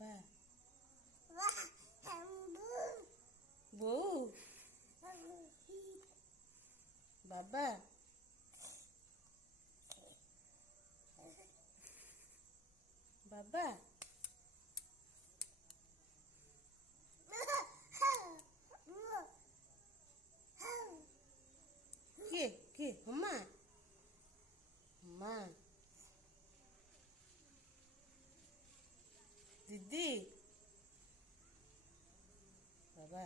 बाबा बोऊ बाबा बाबा के अम्मा अम्मा दीदी बाबा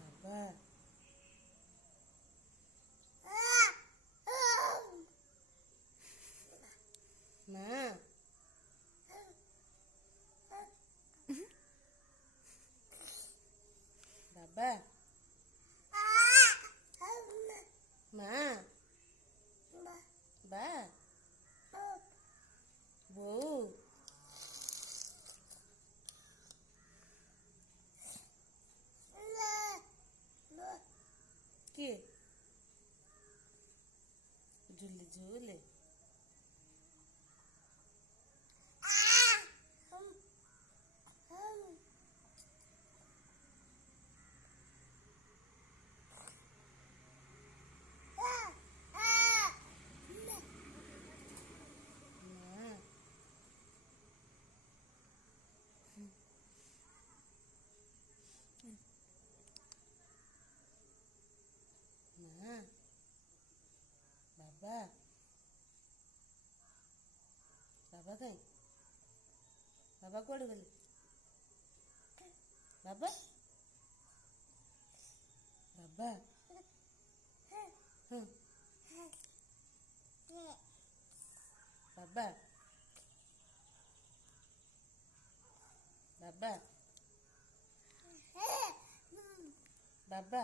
बाबा माँ बाबा माँ बा बोऊ के झूले झूले माँ बाबा बाबा कहीं बाबा कौन गले बाबा बाबा हाँ बाबा बाबा बाबा